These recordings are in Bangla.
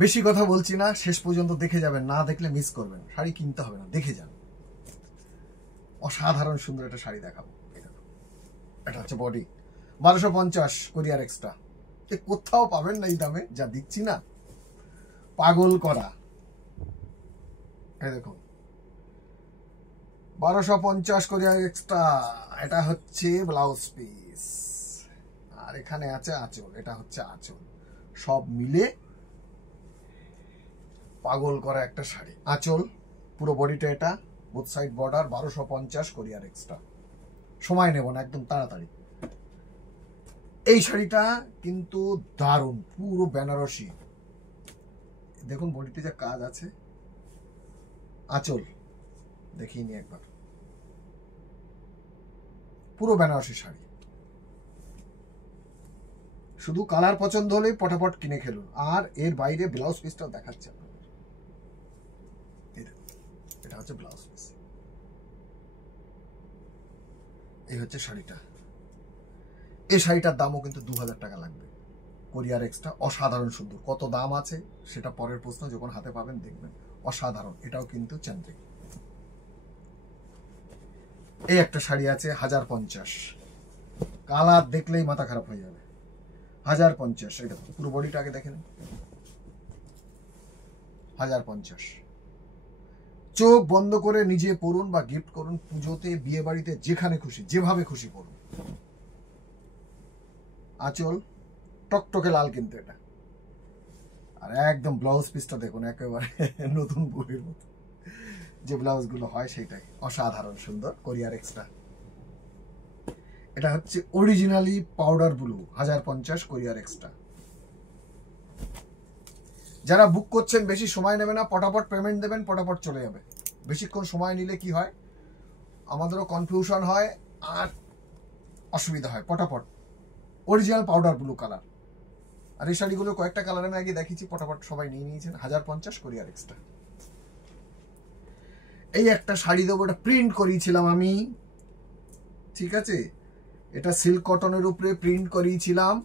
বেশি কথা বলছি না, শেষ পর্যন্ত দেখে যাবেন, না দেখলে মিস করবেন। শাড়ি কিনতে হবে না, দেখে যান। অসাধারণ সুন্দর একটা শাড়ি দেখাবো। এটা হচ্ছে বডি, 1250 কোরিয়ার এক্সট্রা। কোথাও পাবেন না এই দামে, যা দিচ্ছি না, পাগল করা। এই দেখুন 1250 কোরিয়ার এক্সট্রা। এটা হচ্ছে ব্লাউজ পিস, আর এখানে আছে আঁচল। এটা হচ্ছে আঁচল, সব মিলে পাগল করা একটা শাড়ি। আঁচল, পুরো বডিটা এটা, বোথ সাইড বর্ডার, 1250 কোরিয়ার এক্সট্রা। সময় নেব না, একদম তাড়াতাড়ি। এই শাড়িটা কিন্তু দারুণ, পুরো বেনারসি। দেখুন বডিতে যে কাজ আছে। আঁচল দেখিয়ে নি একবার, পুরো বেনারসি শাড়ি। শুধু কালার পছন্দ হলেই পটাপট কিনে খেলুন। আর এর বাইরে ব্লাউজ পিসটাও দেখাচ্ছে। এটা হচ্ছে ব্লাউজ পিস, এই হচ্ছে শাড়িটা। এই শাড়িটার দামও কিন্তু 2000 টাকা লাগবে, কোরিয়ার এক্সট্রা। অসাধারণ সুন্দর। কত দাম আছে সেটা পরের প্রশ্ন, যখন হাতে পাবেন দেখবেন। অসাধারণ। এটাও কিন্তু চান্দ্রিক। এই একটা শাড়ি আছে 1050, কালার দেখলেই মাথা খারাপ হয়ে যাবে। 1050। এটা পুরো বডিটা আগে দেখেন। 1050। চোখ বন্ধ করে নিজে পরুন বা গিফট করুন, পুজোতে, বিয়ে বাড়িতে, যেখানে খুশি, যেভাবে খুশি পরুন। আঁচল টকটকে লাল কিন্তু এটা। আর একদম ব্লাউজ পিসটা দেখুন, একেবারে নতুন বইয়ের মতো যে ব্লাউজ গুলো হয় সেটাই। অসাধারণ সুন্দর, কোরিয়ার এক্সট্রা। এটা হচ্ছে অরিজিনালি পাউডার ব্লু, 1050 কোরিয়ার এক্সট্রা। যারা বুক করছেন বেশি সময় নেবে না, পটাপট পেমেন্ট দেবেন, পটাপট চলে যাবে। বেশিক্ষণ সময় নিলে কি হয়, আমাদেরও কনফিউশন হয় আর অসুবিধা হয়। পটাপট, অরিজিনাল পাউডার ব্লু কালার। আর এই শাড়িগুলো কয়েকটা কালার আমি আগে দেখিয়েছি, পটাপট সবাই নিয়ে নিয়েছেন। 1050 কোরিয়ার এক্সট্রা। এই একটা শাড়ি দেবো, এটা প্রিন্ট করিয়েছিলাম আমি, ঠিক আছে। এটা সিল্ক কটনের উপরে প্রিন্ট করিয়েছিলাম।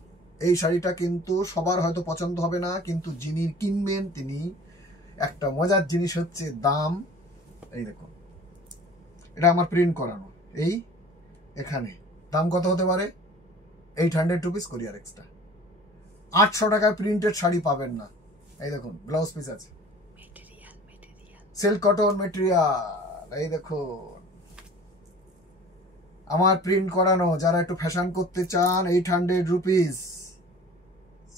এই শাড়িটা কিন্তু সবার হয়তো পছন্দ হবে না, কিন্তু যিনি কিনবেন তিনি, একটা মজার জিনিস হচ্ছে দাম। এই দেখুন, এটা আমার প্রিন্ট করানো। এই এখানে দাম কত হতে পারে? 800 রুপিস কোরিয়ার এক্সট্রা। 800 টাকায় প্রিন্টেড শাড়ি পাবেন না। এই দেখুন ব্লাউজ পিস আছে, সিল্ক কটন মেটেরিয়াল। এই দেখুন আমার প্রিন্ট করানো। যারা একটু ফ্যাশন করতে চান, 800 রুপিস,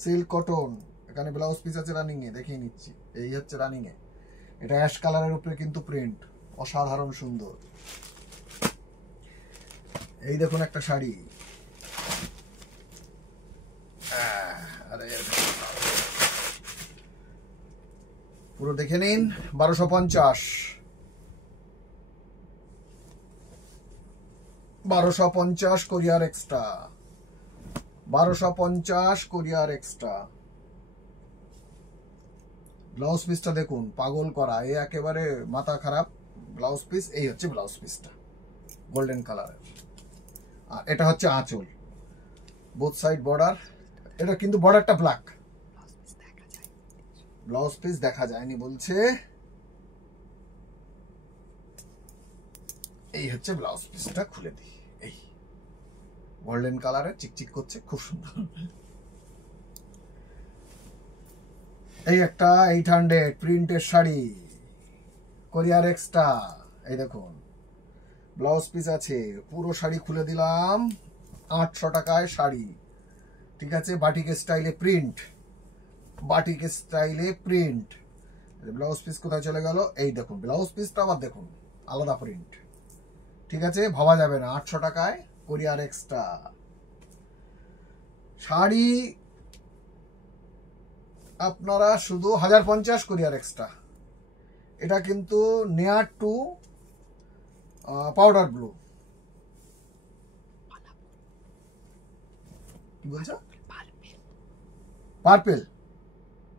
সিল্ক কটন। এখানে ব্লাউজ পিস আছে রানিং এ, দেখিয়ে নিচ্ছি। এই হচ্ছে রানিং এ। এটা অ্যাশ কালারের উপরে কিন্তু প্রিন্ট, অসাধারণ সুন্দর। এই দেখুন একটা শাড়ি, পুরো দেখে নিন। 1250, 1250 কোরিয়ার এক্সট্রা, 1250 কোরিয়ার এক্সট্রা। ব্লাউজ পিসটা দেখুন, পাগল করা। এ একেবারে মাথা খারাপ ব্লাউজ পিস। এই হচ্ছে ব্লাউজ পিসটা, গোল্ডেন কালারের। আর এটা হচ্ছে আঁচল, বোথ সাইড বর্ডার। এটা কিন্তু বর্ডারটা ব্ল্যাক, ব্লাউজ পিস দেখা যায়নি বলছে। এই হচ্ছে ব্লাউজ পিসটা, খুলে দিই। এই গোল্ডেন কালারে চিকচিক করছে, খুব সুন্দর। এই একটা 800 প্রিন্টের শাড়ি, কোরিয়ার এক্সট্রা। এই দেখুন ব্লাউজ পিস আছে, পুরো শাড়ি খুলে দিলাম। 800 টাকায় শাড়ি, ঠিক আছে। বাটিক স্টাইলে প্রিন্ট, বাটিক স্টাইলে প্রিন্ট। ব্লাউজ পিস কোথায় চলে গেল? এই দেখুন ব্লাউজ পিসটা আবার দেখুন, আলাদা প্রিন্ট, ঠিক আছে। ভাবা যাবে না। 800 টাকায় কোরিয়ার এক্সট্রা শাড়ি। আপনারা শুধু 1050 কোরিয়ার এক্সট্রা। এটা কিন্তু নেয়ার টু পাউডার ব্লু। কি বলছো? পার্পেল।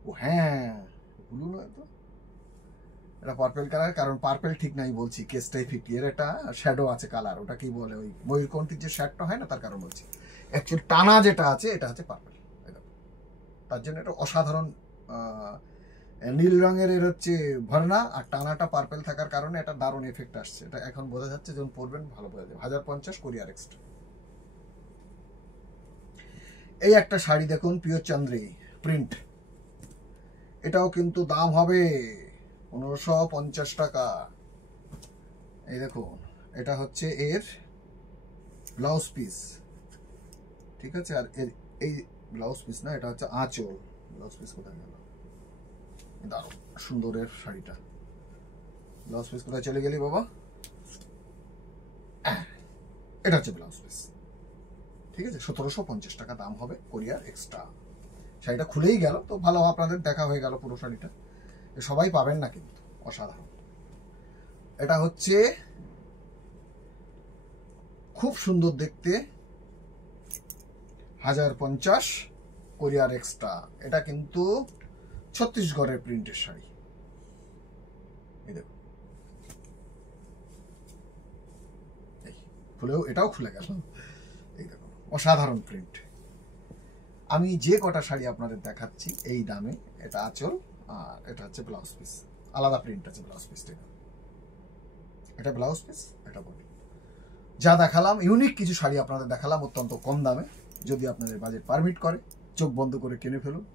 ও হ্যাঁ, ব্লু নয় তো, এটা পার্পেল কালার। কারণ পার্পেল ঠিক নাই বলছি, কেসটাই 50। এর একটা শ্যাডো আছে কালার, ওটা কি বলে, ওই ময়ূরকণ্ঠীর যে শ্যাডটা হয় না, তার কারণ বলছি। অ্যাকচুয়ালি টানা যেটা আছে এটা হচ্ছে পার্পেল, তার জন্য এটা অসাধারণ নীল রঙের এর হচ্ছে ভরনা, আর টানাটা পার্পেল থাকার কারণে এটা দারুণ এফেক্ট আসছে। এটা এখন বোঝা যাচ্ছে, যখন পরবেন ভালো বোঝা যাবে। 1050 কোরিয়ার এক্সট্রা। এই একটা শাড়ি দেখুন, পিওর চান্দ্রি প্রিন্ট, এটাও কিন্তু দাম হবে 1550 টাকা। এই দেখুন, এটা হচ্ছে এর ব্লাউজ পিস, ঠিক আছে। আর এর এই ব্লাউজ পিস না, এটা হচ্ছে আঁচল। ব্লাউজ পিস কোথায় গেল? দারুণ সুন্দরের শাড়িটা, ব্লাউজ পিস কোথায় চলে গেলি বাবা? এটা হচ্ছে ব্লাউজ পিস, ঠিক আছে। 1750 টাকা দাম হবে কোরিয়ার এক্সট্রা। শাড়িটা খুলেই গেল, তো ভালো আপনাদের দেখা হয়ে গেল পুরো শাড়িটা। সবাই পাবেন না কিন্তু, অসাধারণ। এটা হচ্ছে খুব সুন্দর দেখতে, 1050 কোরিয়ার এক্সট্রা। এটা কিন্তু ছত্তিশগড়ের প্রিন্টের শাড়ি। এই দেখুন, খুলেও এটাও খুলে গেল। এই দেখুন, অসাধারণ প্রিন্ট। আমি যে কটা শাড়ি আপনাদের দেখাচ্ছি এই দামে, এটা আঁচল আর এটা হচ্ছে ব্লাউজ পিস, আলাদা প্রিন্ট আছে ব্লাউজ পিসটা। এটা ব্লাউজ পিস, এটা বডি। যা দেখালাম ইউনিক কিছু শাড়ি আপনাদের দেখালাম অত্যন্ত কম দামে। যদি আপনাদের বাজেট পারমিট করে, চোখ বন্ধ করে কিনে ফেলুন।